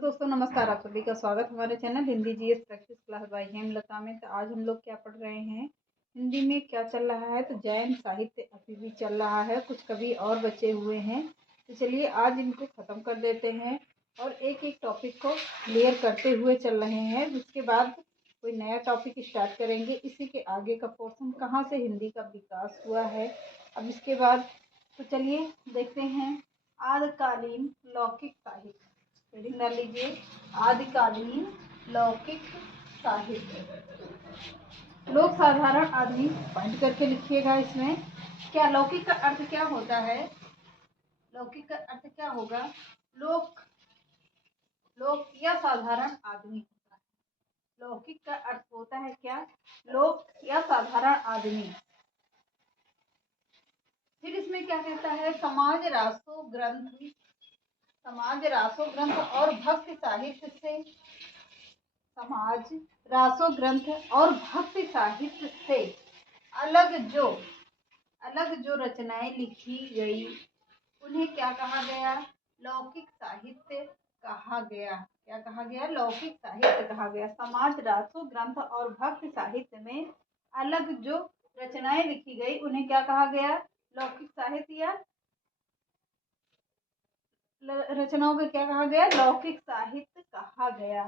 दोस्तों नमस्कार। आप सभी का स्वागत हमारे channel Hindi GS practice class by Hemlata में। तो आज हम लोग क्या पढ़ रहे हैं, हिंदी में क्या चल रहा है। तो जैन साहित्य अभी भी चल रहा है, कुछ कवि और बचे हुए हैं। तो चलिए आज इनको ख़त्म कर देते हैं और एक एक टॉपिक को क्लियर करते हुए चल रहे हैं। उसके बाद कोई नया टॉपिक स्टार्ट करेंगे। इसी के आगे का पोर्शन कहाँ से हिंदी का विकास हुआ है। अब इसके बाद तो चलिए देखते हैं आदिकालीन लौकिक साहित्य। हेडिंग डाल लीजिए, आदिकालीन लौकिक साहित्य। लोक साधारण आदमी पॉइंट करके लिखिएगा। इसमें क्या लौकिक का अर्थ क्या होता है। लौकिक का अर्थ क्या होगा, लोक लोक या साधारण आदमी होता है। लौकिक का अर्थ होता है क्या, लोक या साधारण आदमी। फिर इसमें क्या कहता है, समाज रासो ग्रंथ और भक्ति साहित्य से, समाज रासो ग्रंथ और भक्ति साहित्य से अलग जो रचनाएं लिखी गई उन्हें क्या कहा गया, लौकिक साहित्य कहा गया। क्या कहा गया, लौकिक साहित्य कहा गया। समाज रासो ग्रंथ और भक्ति साहित्य में अलग जो रचनाएं लिखी गई उन्हें क्या कहा गया, लौकिक साहित्य या रचनाओं को क्या कहा गया, लौकिक साहित्य कहा गया।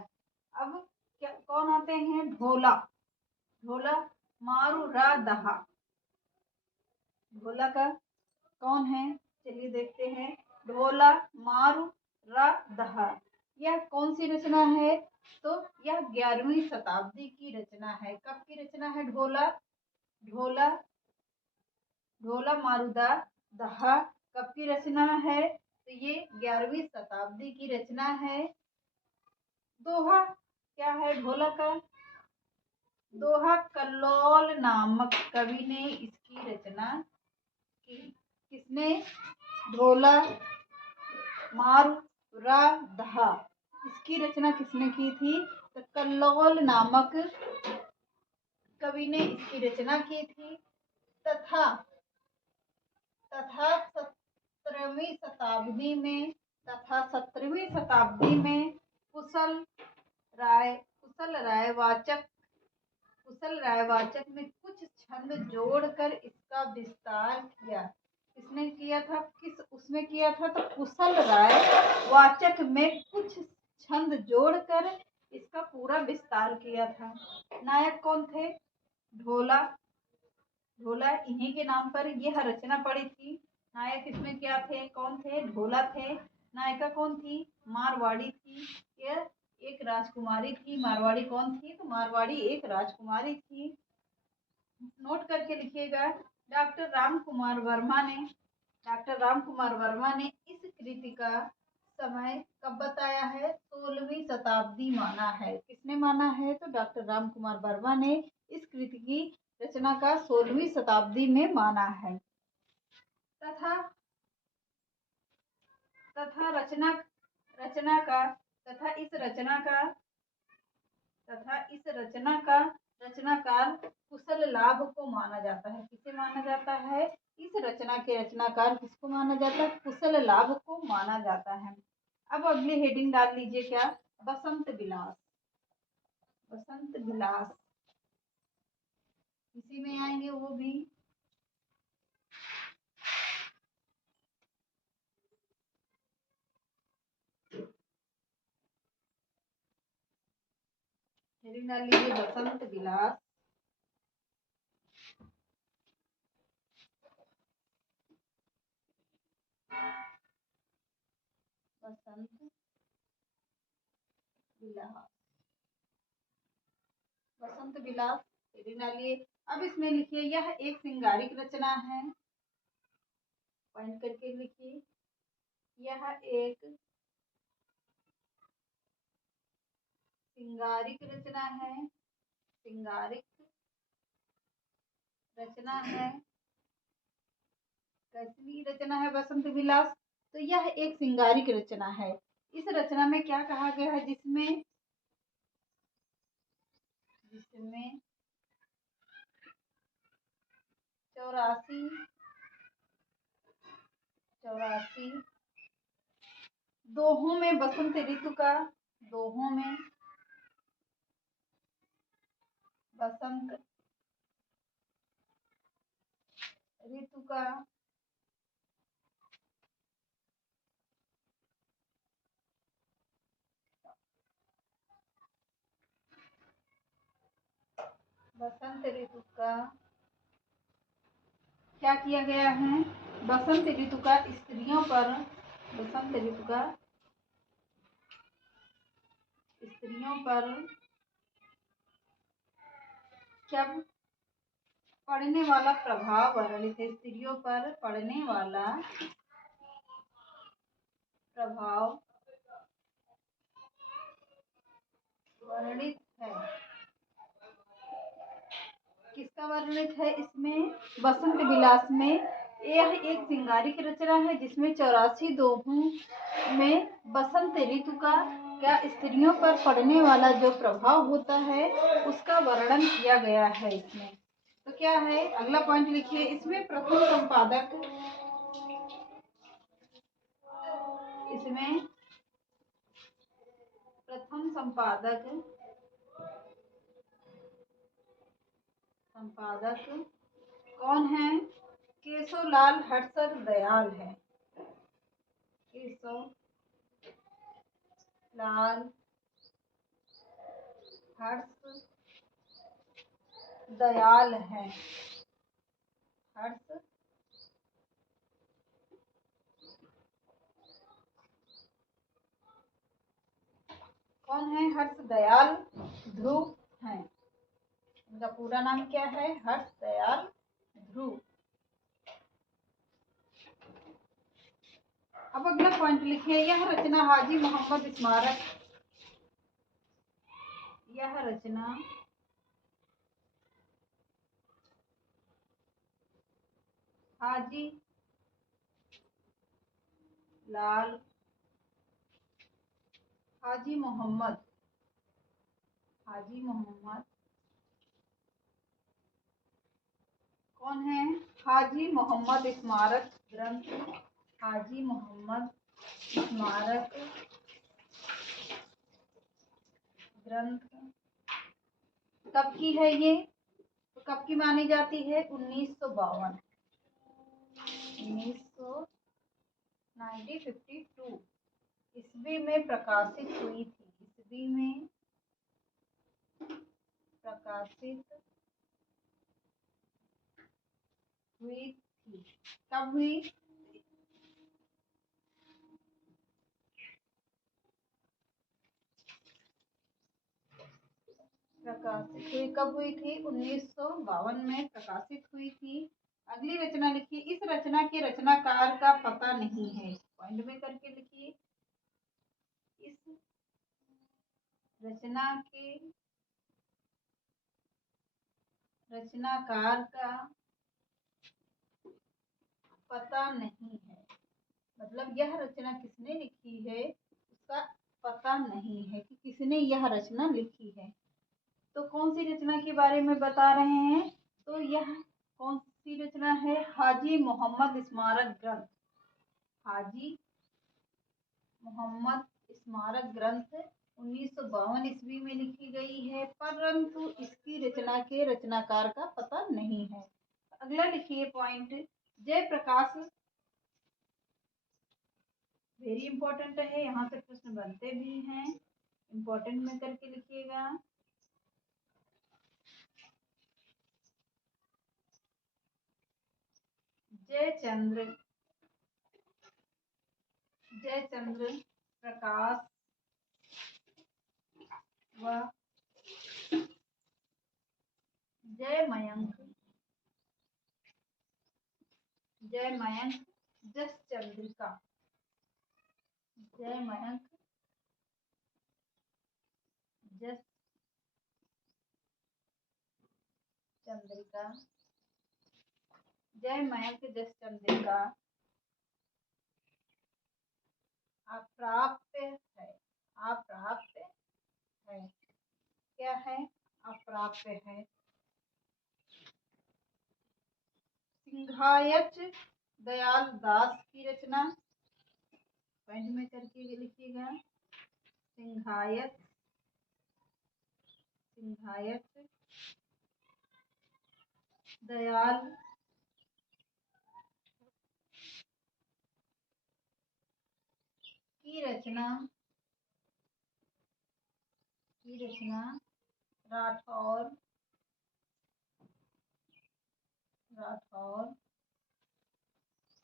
अब क्या कौन आते हैं, ढोला मारू रा दहा। ढोला का कौन है, चलिए देखते हैं। ढोला मारू रा दहा, यह कौन सी रचना है, तो यह 11वीं शताब्दी की रचना है। कब की रचना है, ढोला मारूदा दहा कब की रचना है, तो ये 11वीं शताब्दी की रचना है। दोहा क्या है ढोला का, दोहा कल्लोल नामक कवि ने इसकी रचना की। किसने, ढोला मारूरा दहा, इसकी रचना किसने की थी, तो कल्लोल नामक कवि ने इसकी रचना की थी। तथा 17वीं शताब्दी में कुशल रायवाचक में कुछ छंद जोड़कर इसका विस्तार किया। किसने किया था, उसमें किया था, तो कुशल रायवाचक में कुछ छंद जोड़कर इसका पूरा विस्तार किया था। नायक कौन थे, ढोला इन्हीं के नाम पर यह रचना पड़ी थी। नायक इसमें क्या थे, कौन थे, ढोला थे। नायिका कौन थी, मारवाड़ी थी। यह एक राजकुमारी थी। मारवाड़ी कौन थी, तो मारवाड़ी एक राजकुमारी थी। नोट करके लिखिएगा। डॉक्टर राम कुमार वर्मा ने इस कृति का समय कब बताया है, 16वीं शताब्दी माना है। किसने माना है, तो डॉक्टर राम कुमार वर्मा ने इस कृति की रचना का 16वीं शताब्दी में माना है। तथा इस रचना का रचनाकार कुशल लाभ को माना जाता है। किसे माना जाता है, इस रचना के रचनाकार किसको माना जाता है, कुशल लाभ को माना जाता है। अब अगली हेडिंग डाल लीजिए, क्या, बसंत विलास। इसी में आएंगे वो भी। हेडिंग डाल लीजिए, बसंत विलास। बसंत विलास हेडिंग डालिए। अब इसमें लिखिए, यह एक श्रृंगारिक रचना है। पॉइंट करके लिखिए, यह एक श्रृंगारिक रचना है। कैसी रचना है बसंत विलास, तो यह एक श्रृंगारिक रचना है। इस रचना में क्या कहा गया है, जिसमें 84 दोहों में बसंत ऋतु का दोहों में बसंत ऋतु का बसंत ऋतु का क्या किया गया है? बसंत ऋतु का स्त्रियों पर बसंत ऋतु का स्त्रियों पर क्या पड़ने वाला प्रभाव वर्णित है। स्त्रियों पर पड़ने वाला प्रभाव वर्णित है। किसका वर्णित है इसमें? बसंत विलास में। यह एक श्रृंगारिक रचना है जिसमें 84 दोहों में बसंत ऋतु का क्या स्त्रियों पर पड़ने वाला जो प्रभाव होता है उसका वर्णन किया गया है इसमें। तो क्या है? अगला पॉइंट लिखिए। इसमें प्रथम संपादक कौन है? केशवलाल हर्षद दयाल है। केशवलाल हर्ष दयाल है। कौन है? हर्ष दयाल ध्रुव है। उनका पूरा नाम क्या है? हर्ष दयाल ध्रुव। अब अगला पॉइंट लिखिए। यह रचना हाजी मोहम्मद स्मारक हाजी मोहम्मद कौन है? हाजी मोहम्मद स्मारक ग्रंथ कब की है ये? तो कब की मानी जाती है? 1952 1952 ईस्वी में प्रकाशित हुई थी। कब हुई? कब हुई थी? 1952 में प्रकाशित हुई थी। अगली रचना लिखिए। इस रचना के रचनाकार का पता नहीं है। पॉइंट में करके लिखिए। इस रचना के रचनाकार का पता नहीं है। मतलब यह रचना किसने लिखी है उसका पता नहीं है कि किसने यह रचना लिखी है। तो कौन सी रचना के बारे में बता रहे हैं? तो यह कौन सी रचना है? हाजी मोहम्मद स्मारक ग्रंथ। हाजी मोहम्मद स्मारक ग्रंथ 1952 ईस्वी में लिखी गई है, परंतु इसकी रचना के रचनाकार का पता नहीं है। अगला लिखिए पॉइंट। जयप्रकाश वेरी इंपॉर्टेंट है, यहाँ से प्रश्न बनते भी हैं। इंपॉर्टेंट में करके लिखिएगा। जयचंद्र प्रकाश व जयमयंक जस चंद्रिका अप्राप्य है। क्या है? अप्राप्य है। सिंघायत दयाल दास की रचना। पॉइंट में करके लिखिएगा। सिंघायत सिंघायत दयाल की रचना राठौर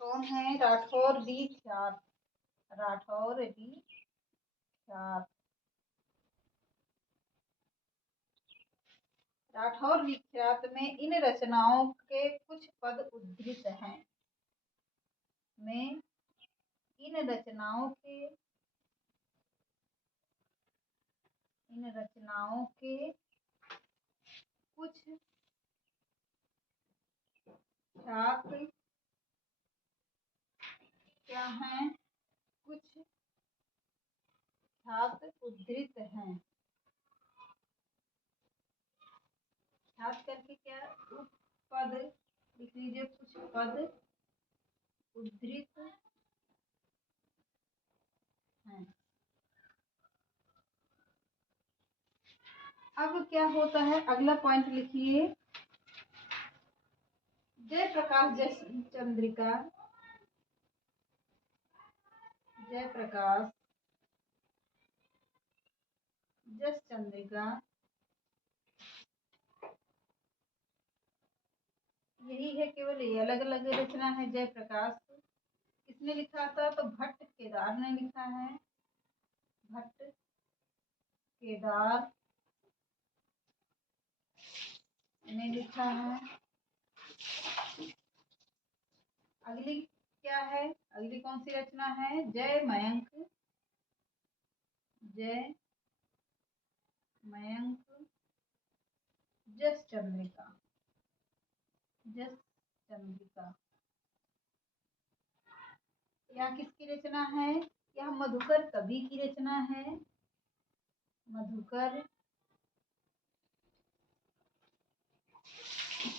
कौन है? राठौर विख्यात राठौर विख्यात में इन रचनाओं के कुछ पद उद्धृत हैं। में इन रचनाओं के कुछ ख्यात क्या हैं? कुछ ख्यात उद्धृत हैं। ख्यात करके क्या? पद लिख लीजिए। कुछ पद उद्धृत हैं। अब क्या होता है? अगला पॉइंट लिखिए। जयप्रकाश चंद्रिका यही है, केवल ये अलग अलग रचना है। जयप्रकाश किसने लिखा था? तो भट्ट केदार ने लिखा है। भट्ट केदार ने लिखा है। अगली क्या है? अगली कौन सी रचना है? जय मयंक जस चंद्रिका यह किसकी रचना है? यह मधुकर कवि की रचना है। मधुकर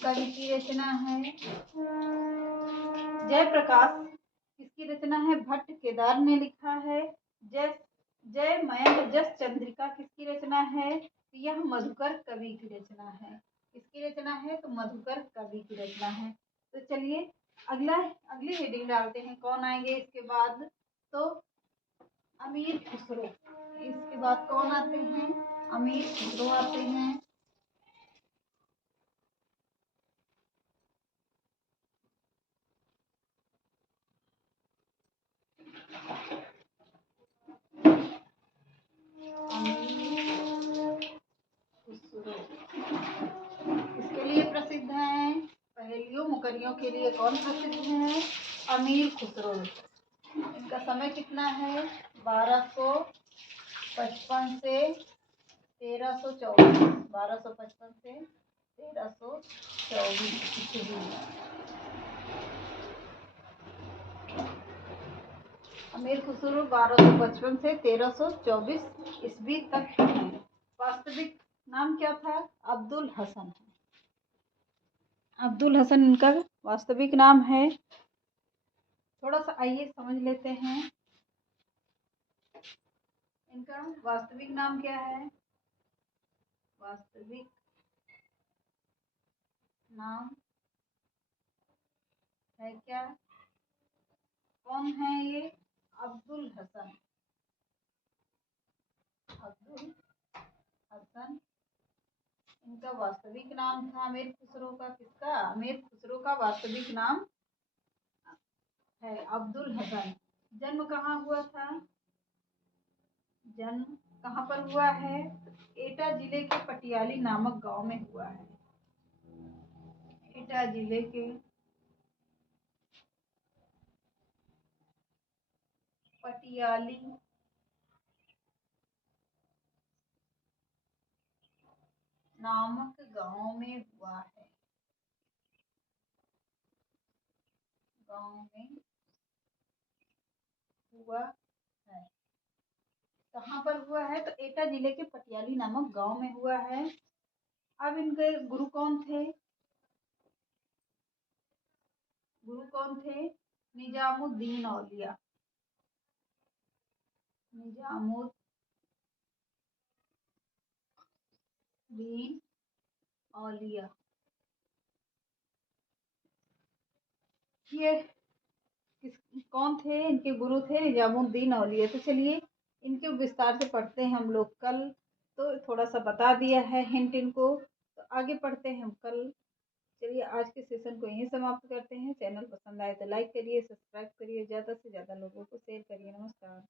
कवि की रचना है। जयप्रकाश किसकी रचना है? भट्ट केदार ने लिखा है। जय मयंक जस चंद्रिका किसकी रचना है? यह मधुकर कवि की रचना है। किसकी रचना है? तो मधुकर कवि की रचना है। तो चलिए अगली हेडिंग डालते हैं। कौन आएंगे इसके बाद? तो अमीर खुसरो। इसके बाद कौन आते हैं? अमीर खुसरो आते हैं। इसके लिए प्रसिद्ध हैं। पहेलियों मुकरियों के लिए कौन प्रसिद्ध है? अमीर खुसरो। इनका समय कितना है? 1255 से 1324। 1255 से 1324 ईस्वी। अमीर खुसरो 1255 से 1324 ईस्वी तक है। वास्तविक नाम क्या था? अब्दुल हसन। अब्दुल हसन इनका वास्तविक नाम है। थोड़ा सा आइए समझ लेते हैं। इनका वास्तविक नाम क्या है? वास्तविक नाम है क्या? कौन है ये? अब्दुल हसन। इनका वास्तविक नाम था अमीर खुसरो का। किसका? अमीर खुसरो का वास्तविक नाम है अब्दुल हसन। जन्म कहाँ हुआ था? जन्म कहाँ पर हुआ है? एटा जिले के पटियाली नामक गांव में हुआ है। एटा जिले के पटियाली नामक गांव में हुआ है। कहाँ पर हुआ है? तो एटा जिले के पटियाली नामक गांव में हुआ है। अब इनके गुरु कौन थे? निजामुद्दीन औलिया। दीन औलिया। ये कौन थे? इनके गुरु थे निजामुद्दीन औलिया। तो चलिए इनके विस्तार से पढ़ते हैं हम लोग। कल तो थोड़ा सा बता दिया है हिंट इनको, तो आगे पढ़ते हैं हम कल। चलिए आज के सेशन को यहीं समाप्त करते हैं। चैनल पसंद आए तो लाइक करिए, सब्सक्राइब करिए, ज़्यादा से ज़्यादा लोगों को शेयर करिए। नमस्कार।